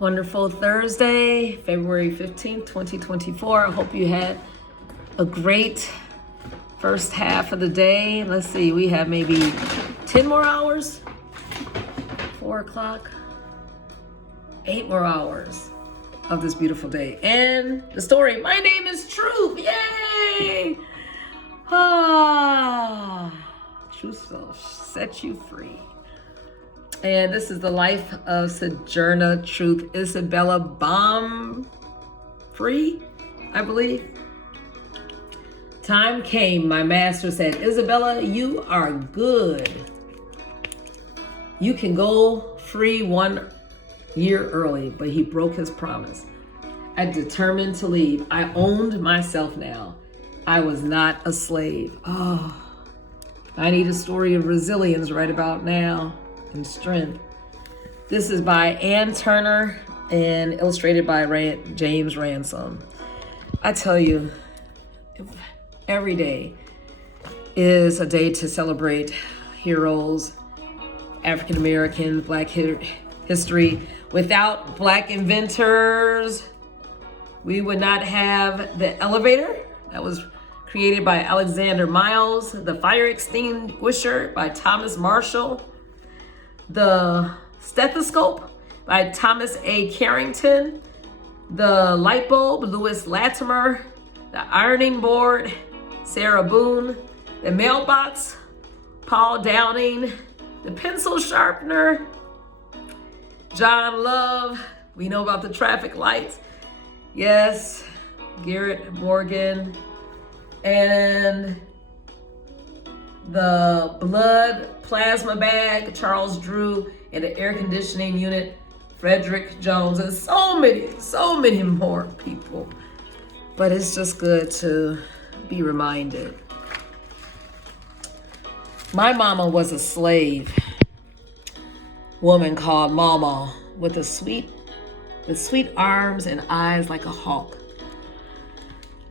Wonderful Thursday, February 15th, 2024. I hope you had a great first half of the day. Let's see, we have maybe 10 more hours, 4 o'clock, 8 more hours of this beautiful day. And the story, my name is Truth. Yay! Truth will set you free. And this is the life of Sojourner Truth Isabella Free, I believe. Time came, my master said, Isabella, you are good. You can go free 1 year early, but he broke his promise. I determined to leave. I owned myself now. I was not a slave. Oh, I need a story of resilience right about now. And strength. This is by Ann Turner and illustrated by James Ransom. I tell you, every day is a day to celebrate heroes, African American, Black history. Without Black inventors, we would not have the elevator that was created by Alexander Miles, the fire extinguisher by Thomas Marshall, the stethoscope by Thomas A. Carrington, the light bulb, Louis Latimer, the ironing board, Sarah Boone, the mailbox, Paul Downing, the pencil sharpener, John Love. We know about the traffic lights. Yes, Garrett Morgan, and the blood plasma bag, Charles Drew, and the air conditioning unit, Frederick Jones, and so many more people. But it's just good to be reminded. My mama was a slave woman called Mama with sweet arms and eyes like a hawk.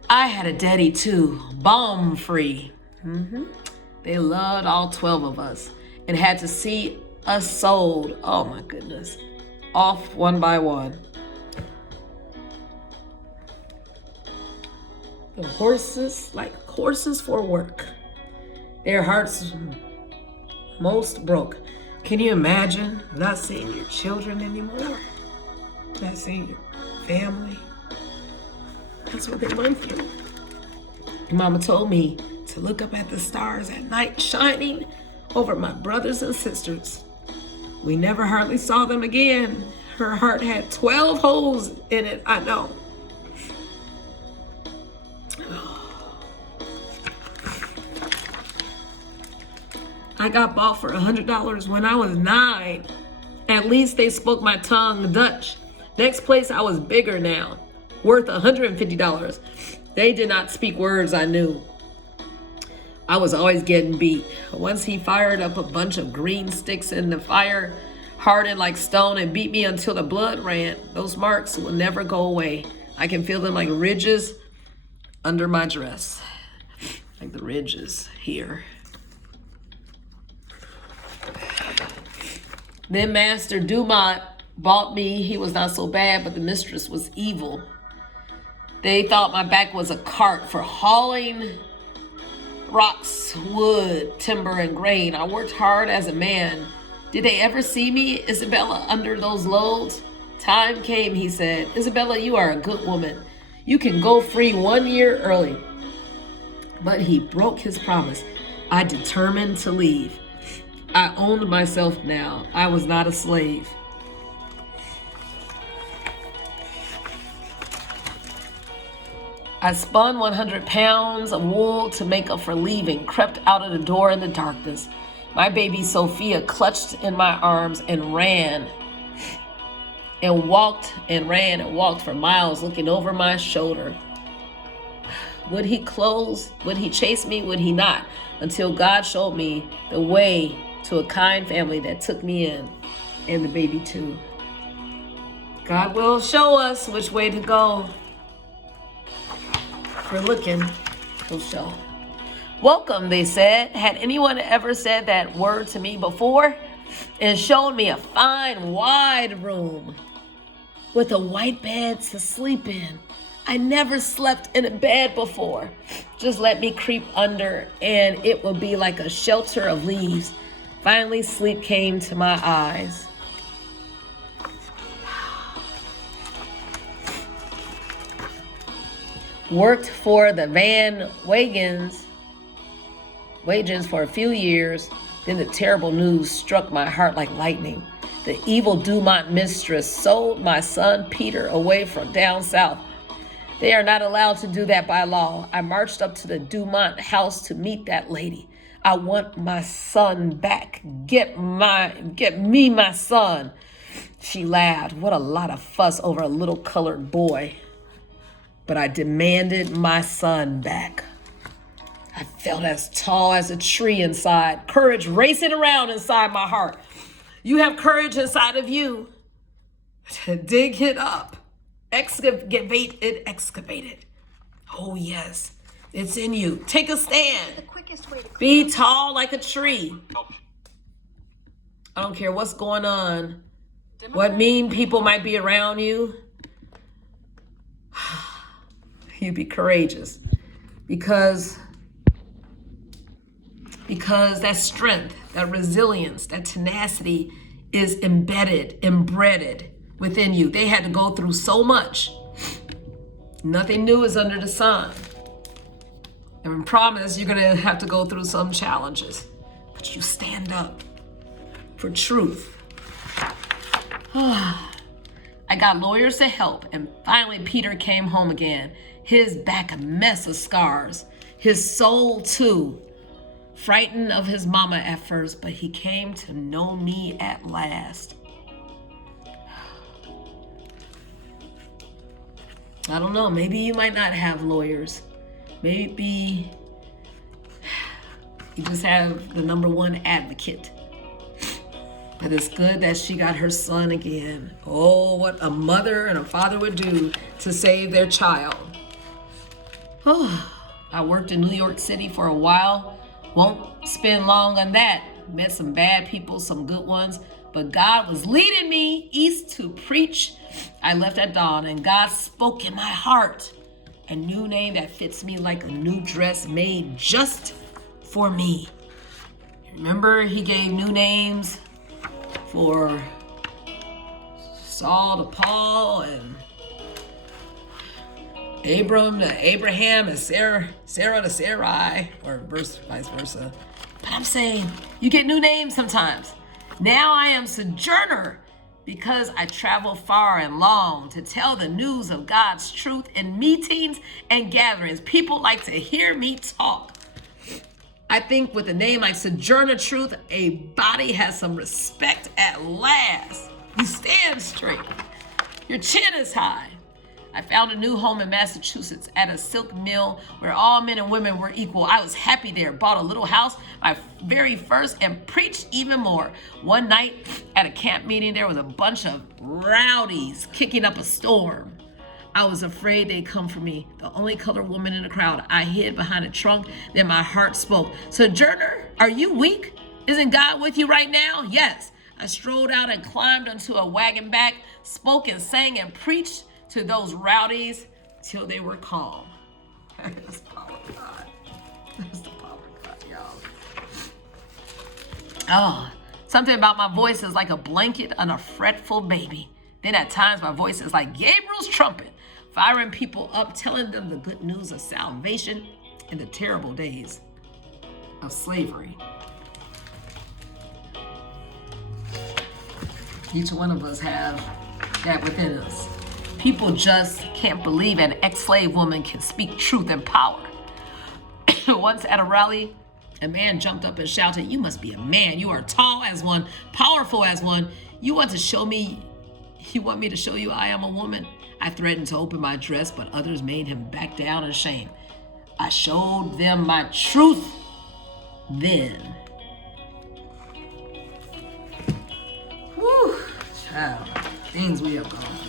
I had a daddy too, bomb free. They loved all 12 of us and had to see us sold, oh my goodness, off one by one. The horses, like horses for work. Their hearts most broke. Can you imagine not seeing your children anymore? Not seeing your family? That's what they went through. Mama told me to look up at the stars at night shining over my brothers and sisters. We never hardly saw them again. Her heart had 12 holes in it, I know. I got bought for $100 when I was 9. At least they spoke my tongue Dutch. Next place I was bigger now, worth $150. They did not speak words I knew. I was always getting beat. Once he fired up a bunch of green sticks in the fire, hardened like stone, and beat me until the blood ran. Those marks will never go away. I can feel them like ridges under my dress. Like the ridges here. Then Master Dumont bought me. He was not so bad, but the mistress was evil. They thought my back was a cart for hauling rocks, wood, timber, and grain. I worked hard as a man. Did they ever see me, Isabella, under those loads? Time came, he said. Isabella, you are a good woman. You can go free 1 year early. But he broke his promise. I determined to leave. I owned myself now. I was not a slave. I spun 100 pounds of wool to make up for leaving, crept out of the door in the darkness. My baby Sophia clutched in my arms and ran and walked for miles looking over my shoulder. Would he close? Would he chase me? Would he not? Until God showed me the way to a kind family that took me in, and the baby too. God will show us which way to go. If we're looking, he'll show. Welcome, they said. Had anyone ever said that word to me before? And showed me a fine, wide room. with a white bed to sleep in. I never slept in a bed before. Just let me creep under and it will be like a shelter of leaves. Finally, sleep came to my eyes. Worked for the Van Wagons for a few years. Then the terrible news struck my heart like lightning. The evil Dumont mistress sold my son Peter away from down south. They are not allowed to do that by law. I marched up to the Dumont house to meet that lady. I want my son back. Get me my son. She laughed. What a lot of fuss over a little colored boy. But I demanded my son back. I felt as tall as a tree inside, courage racing around inside my heart. You have courage inside of you. Dig it up. Excavate it. Oh, yes. It's in you. Take a stand. The quickest way to Be tall like a tree. I don't care what's going on, what mean people might be around you. You be courageous because that strength, that resilience, that tenacity is embedded within you. They had to go through so much. Nothing new is under the sun. And I promise you're going to have to go through some challenges, but you stand up for truth. I got lawyers to help, and finally Peter came home again. His back a mess of scars. His soul too. Frightened of his mama at first, but he came to know me at last. I don't know, maybe you might not have lawyers. Maybe you just have the number one advocate. But it's good that she got her son again. Oh, what a mother and a father would do to save their child. Oh, I worked in New York City for a while. Won't spend long on that. Met some bad people, some good ones. But God was leading me east to preach. I left at dawn and God spoke in my heart. A new name that fits me like a new dress made just for me. Remember, he gave new names for Saul to Paul and Abram to Abraham and Sarah to Sarai, or vice versa. But I'm saying you get new names sometimes. Now I am sojourner because I travel far and long to tell the news of God's truth in meetings and gatherings. People like to hear me talk. I think with a name like Sojourner Truth, a body has some respect at last. You stand straight. Your chin is high. I found a new home in Massachusetts at a silk mill where all men and women were equal. I was happy there. Bought a little house, my very first, and preached even more. One night at a camp meeting, there was a bunch of rowdies kicking up a storm. I was afraid they'd come for me, the only colored woman in the crowd. I hid behind a trunk, then my heart spoke. Sojourner, are you weak? Isn't God with you right now? Yes. I strolled out and climbed onto a wagon back, spoke and sang and preached to those rowdies till they were calm. That's the power of God. That's the power of God, y'all. Oh, something about my voice is like a blanket on a fretful baby. Then at times my voice is like Gabriel's trumpet, firing people up, telling them the good news of salvation in the terrible days of slavery. Each one of us have that within us. People just can't believe an ex-slave woman can speak truth and power. Once at a rally, a man jumped up and shouted, "You must be a man. You are tall as one, powerful as one. You want me to show you I am a woman?" I threatened to open my dress, but others made him back down in shame. I showed them my truth then. Whew, child, things we have gone through.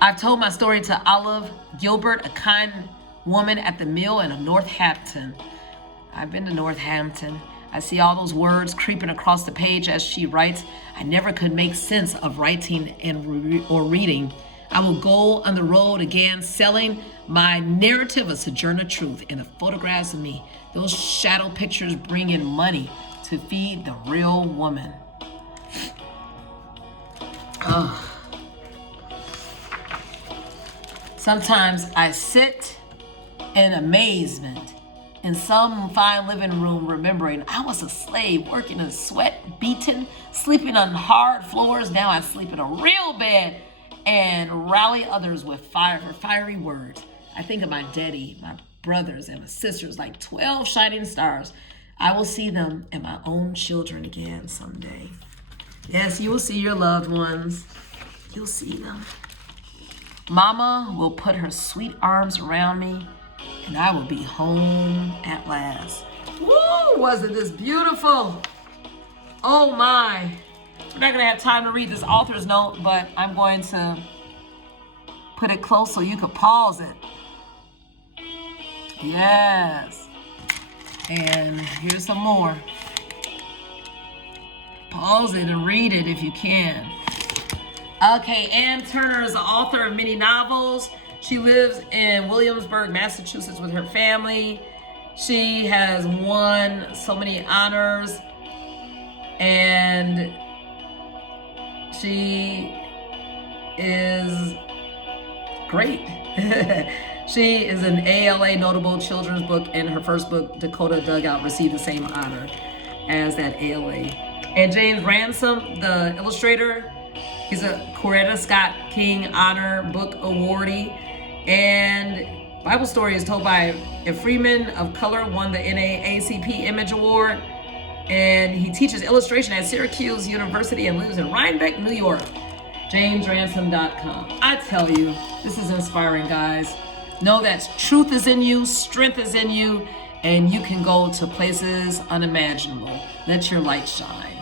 I've told my story to Olive Gilbert, a kind woman at the mill in Northampton. I've been to Northampton. I see all those words creeping across the page as she writes. I never could make sense of writing or reading. I will go on the road again, selling my narrative of Sojourner Truth and the photographs of me. Those shadow pictures bring in money to feed the real woman. Sometimes I sit in amazement in some fine living room, remembering I was a slave, working in sweat, beaten, sleeping on hard floors. Now I sleep in a real bed and rally others with fiery words. I think of my daddy, my brothers, and my sisters like 12 shining stars. I will see them and my own children again someday. Yes, you will see your loved ones. You'll see them. Mama will put her sweet arms around me, and I will be home at last. Woo! Wasn't this beautiful? Oh my. We're not going to have time to read this author's note, but I'm going to put it close so you could pause it. Yes. And here's some more. Pause it and read it if you can. Okay, Ann Turner is the author of many novels. She lives in Williamsburg, Massachusetts with her family. She has won so many honors, and she is great. She is an ALA Notable Children's Book, and her first book, Dakota Dugout, received the same honor as that ALA. And James Ransom, the illustrator, he's a Coretta Scott King Honor Book Awardee. And Bible Story is told by a Freeman of Color, won the NAACP Image Award. And he teaches illustration at Syracuse University and lives in Rhinebeck, New York. JamesRansom.com. I tell you, this is inspiring, guys. Know that truth is in you, strength is in you, and you can go to places unimaginable. Let your light shine.